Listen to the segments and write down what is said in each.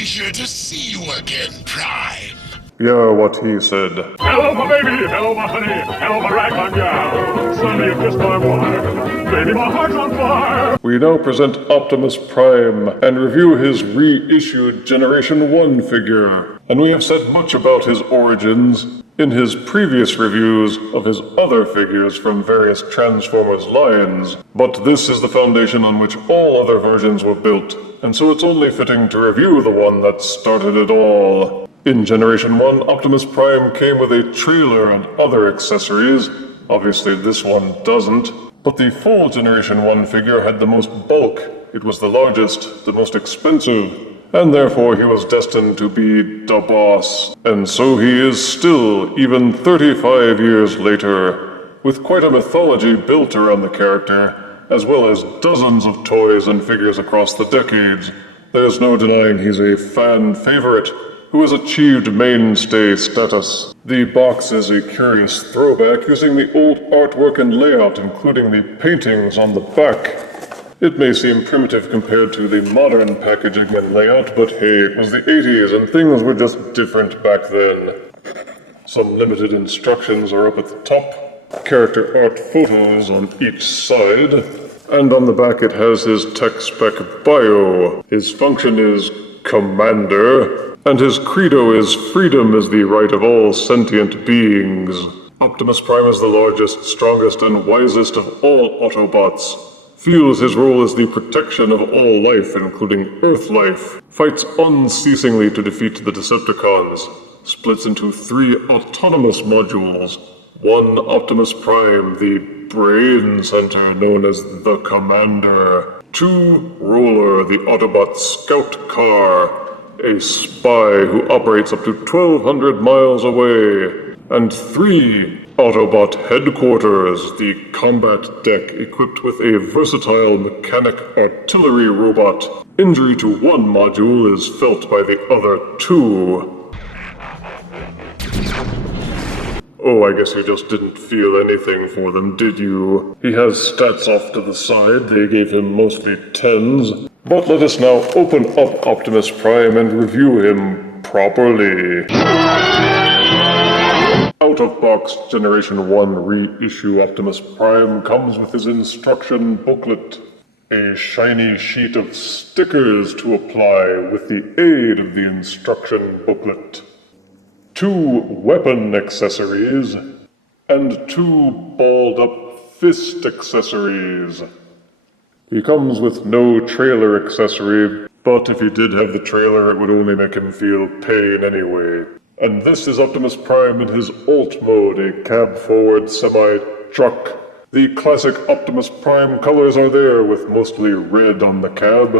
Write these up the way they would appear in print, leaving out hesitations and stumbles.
pleasure to see you again, Prime. Yeah, what he said. Hello, my baby. Hello, my honey. Hello, my ragtime gal. Sonny, you've kissed my wife. Baby, my heart's on fire. We now present Optimus Prime and review his reissued Generation 1 figure. And we have said much about his origins in his previous reviews of his other figures from various Transformers lines. But this is the foundation on which all other versions were built, and so it's only fitting to review the one that started it all. In Generation 1, Optimus Prime came with a trailer and other accessories. Obviously this one doesn't. But the full Generation 1 figure had the most bulk. It was the largest, the most expensive, and therefore he was destined to be the boss. And so he is still, even 35 years later, with quite a mythology built around the character, as well as dozens of toys and figures across the decades. There's no denying he's a fan favorite who has achieved mainstay status. The box is a curious throwback using the old artwork and layout, including the paintings on the back. It may seem primitive compared to the modern packaging and layout, but hey, it was the 80s and things were just different back then. Some limited instructions are up at the top, character art photos on each side, and on the back it has his tech spec bio. His function is Commander, and his credo is freedom is the right of all sentient beings. Optimus Prime is the largest, strongest, and wisest of all Autobots. Feels his role as the protection of all life, including Earth life. Fights unceasingly to defeat the Decepticons. Splits into 3 autonomous modules. 1 Optimus Prime, the brain center known as the Commander. 2 Roller, the Autobot scout car, a spy who operates up to 1,200 miles away. And 3 Autobot headquarters, the combat deck equipped with a versatile mechanic artillery robot. Injury to 1 module is felt by the other 2. Oh, I guess you just didn't feel anything for them, did you? He has stats off to the side, they gave him mostly 10s. But let us now open up Optimus Prime and review him properly. Out-of-box Generation 1 reissue Optimus Prime comes with his instruction booklet. A shiny sheet of stickers to apply with the aid of the instruction booklet. 2 weapon accessories, and 2 balled-up fist accessories. He comes with no trailer accessory, but if he did have the trailer, it would only make him feel pain anyway. And this is Optimus Prime in his Alt mode, a cab-forward semi-truck. The classic Optimus Prime colors are there, with mostly red on the cab.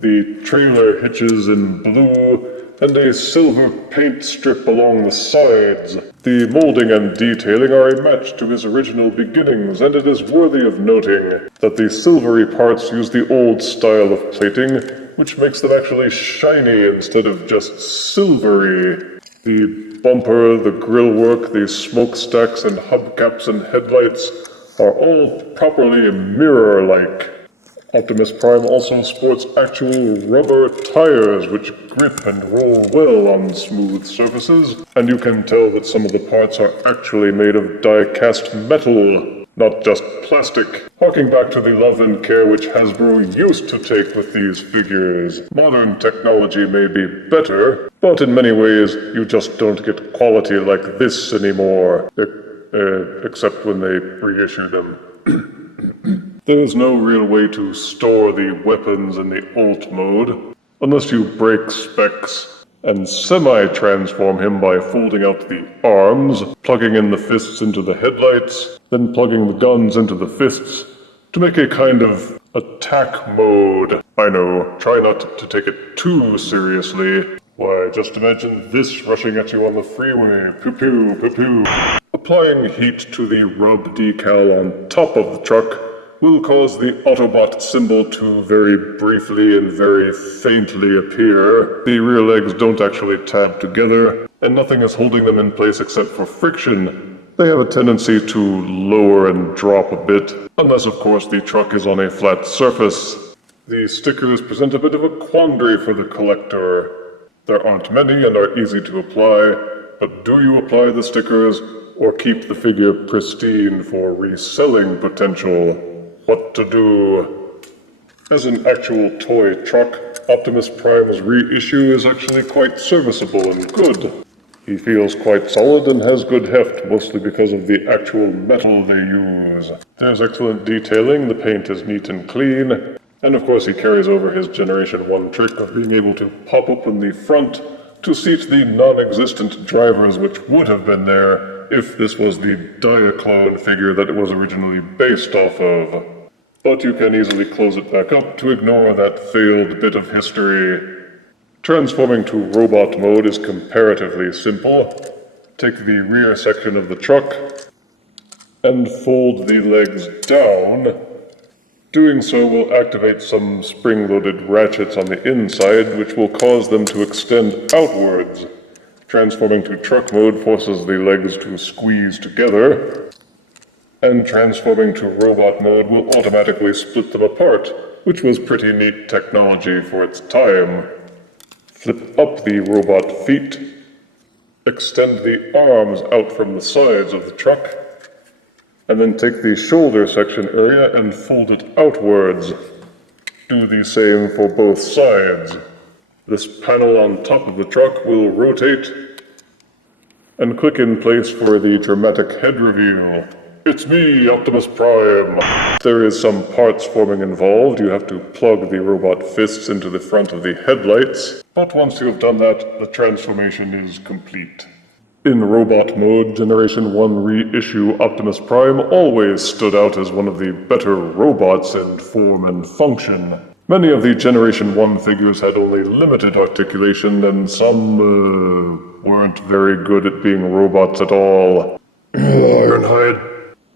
The trailer hitches in blue, and a silver paint strip along the sides. The molding and detailing are a match to his original beginnings, and it is worthy of noting that the silvery parts use the old style of plating, which makes them actually shiny instead of just silvery. The bumper, the grillwork, the smokestacks and hubcaps and headlights are all properly mirror-like. Optimus Prime also sports actual rubber tires which grip and roll well on smooth surfaces, and you can tell that some of the parts are actually made of die-cast metal, not just plastic, harking back to the love and care which Hasbro used to take with these figures. Modern technology may be better, but in many ways you just don't get quality like this anymore, except when they reissue them. There's no real way to store the weapons in the Alt mode, unless you break specs and semi-transform him by folding out the arms, plugging in the fists into the headlights, then plugging the guns into the fists, to make a kind of attack mode. I know, try not to take it too seriously. Why, just imagine this rushing at you on the freeway, pew-pew, pew-pew. Applying heat to the rub decal on top of the truck will cause the Autobot symbol to very briefly and very faintly appear. The rear legs don't actually tab together, and nothing is holding them in place except for friction. They have a tendency to lower and drop a bit, unless of course the truck is on a flat surface. The stickers present a bit of a quandary for the collector. There aren't many and are easy to apply, but do you apply the stickers or keep the figure pristine for reselling potential? What to do? As an actual toy truck, Optimus Prime's reissue is actually quite serviceable and good. He feels quite solid and has good heft, mostly because of the actual metal they use. There's excellent detailing, the paint is neat and clean, and of course he carries over his Generation 1 trick of being able to pop open the front to seat the non-existent drivers which would have been there if this was the Diaclone figure that it was originally based off of. But you can easily close it back up to ignore that failed bit of history. Transforming to robot mode is comparatively simple. Take the rear section of the truck and fold the legs down. Doing so will activate some spring-loaded ratchets on the inside, which will cause them to extend outwards. Transforming to truck mode forces the legs to squeeze together, and transforming to robot mode will automatically split them apart, which was pretty neat technology for its time. Flip up the robot feet, extend the arms out from the sides of the truck, and then take the shoulder section area and fold it outwards. Do the same for both sides. This panel on top of the truck will rotate and click in place for the dramatic head reveal. It's me, Optimus Prime! There is some parts forming involved. You have to plug the robot fists into the front of the headlights, but once you have done that, the transformation is complete. In robot mode, Generation 1 reissue Optimus Prime always stood out as one of the better robots in form and function. Many of the Generation 1 figures had only limited articulation, and some weren't very good at being robots at all. Ironhide.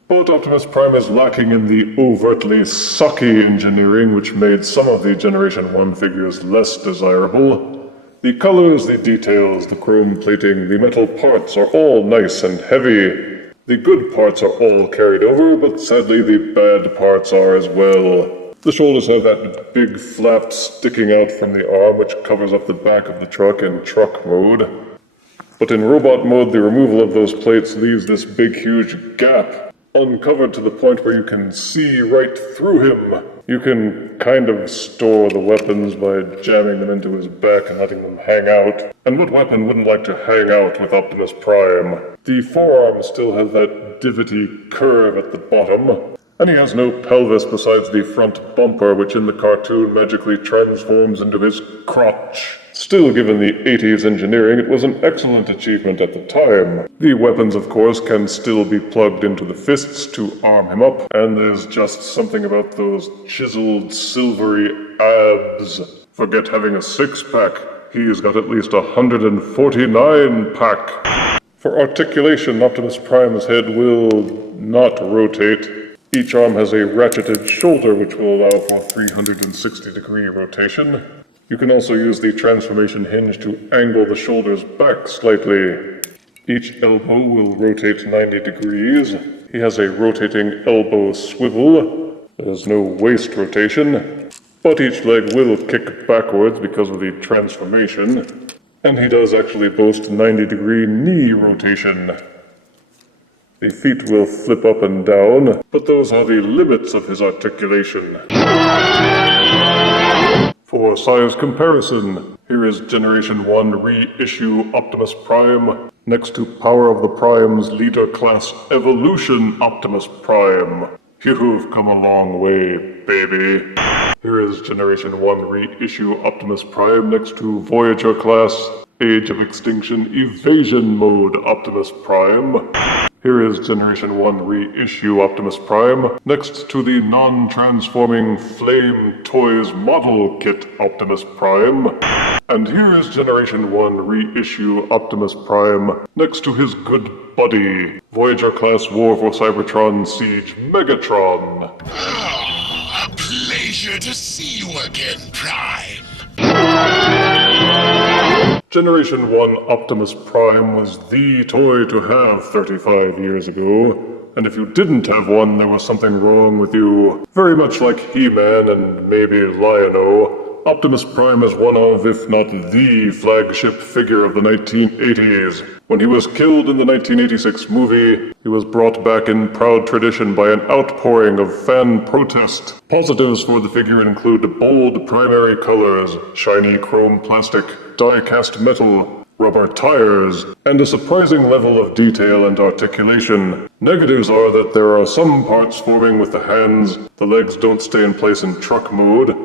But Optimus Prime is lacking in the overtly sucky engineering which made some of the Generation 1 figures less desirable. The colors, the details, the chrome plating, the metal parts are all nice and heavy. The good parts are all carried over, but sadly the bad parts are as well. The shoulders have that big flap sticking out from the arm which covers up the back of the truck in truck mode. But in robot mode, the removal of those plates leaves this big huge gap, uncovered to the point where you can see right through him. You can kind of store the weapons by jamming them into his back and letting them hang out. And what weapon wouldn't like to hang out with Optimus Prime? The forearm still has that divoty curve at the bottom, and he has no pelvis besides the front bumper, which in the cartoon magically transforms into his crotch. Still, given the 80s engineering, it was an excellent achievement at the time. The weapons, of course, can still be plugged into the fists to arm him up, and there's just something about those chiseled, silvery abs. Forget having a six-pack. He's got at least 149-pack. For articulation, Optimus Prime's head will not rotate. Each arm has a ratcheted shoulder, which will allow for 360-degree rotation. You can also use the transformation hinge to angle the shoulders back slightly. Each elbow will rotate 90 degrees. He has a rotating elbow swivel. There's no waist rotation, but each leg will kick backwards because of the transformation. And he does actually boast 90-degree knee rotation. The feet will flip up and down, but those are the limits of his articulation. For size comparison, here is Generation 1 reissue Optimus Prime next to Power of the Prime's Leader Class Evolution Optimus Prime. You've come a long way, baby. Here is Generation 1 reissue Optimus Prime next to Voyager Class Age of Extinction Evasion Mode Optimus Prime. Here is Generation 1 reissue Optimus Prime next to the non-transforming Flame Toys Model Kit Optimus Prime. And here is Generation 1 reissue Optimus Prime next to his good buddy, Voyager Class War for Cybertron Siege Megatron. Oh, a pleasure to see you again, Prime. Generation 1 Optimus Prime was the toy to have 35 years ago, and if you didn't have one, there was something wrong with you. Very much like He-Man and maybe Lion-O, Optimus Prime is one of, if not the flagship figure of the 1980s. When he was killed in the 1986 movie, he was brought back in proud tradition by an outpouring of fan protest. Positives for the figure include bold primary colors, shiny chrome plastic, die-cast metal, rubber tires, and a surprising level of detail and articulation. Negatives are that there are some parts forming with the hands, the legs don't stay in place in truck mode,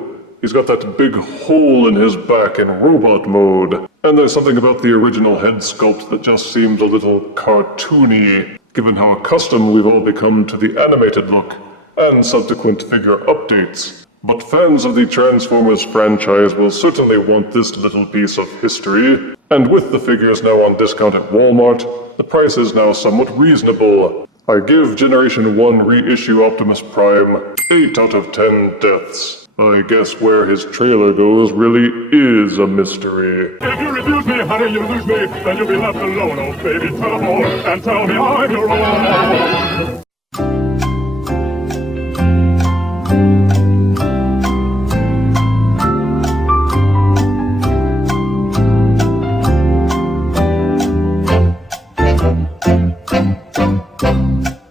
he's got that big hole in his back in robot mode, and there's something about the original head sculpt that just seems a little cartoony, given how accustomed we've all become to the animated look and subsequent figure updates. But fans of the Transformers franchise will certainly want this little piece of history, and with the figures now on discount at Walmart, the price is now somewhat reasonable. I give Generation 1 reissue Optimus Prime 8 out of 10 deaths. I guess where his trailer goes really is a mystery. If you refuse me, honey, you lose me. Then you'll be left alone, oh baby. Tell them all and tell me I'm your own.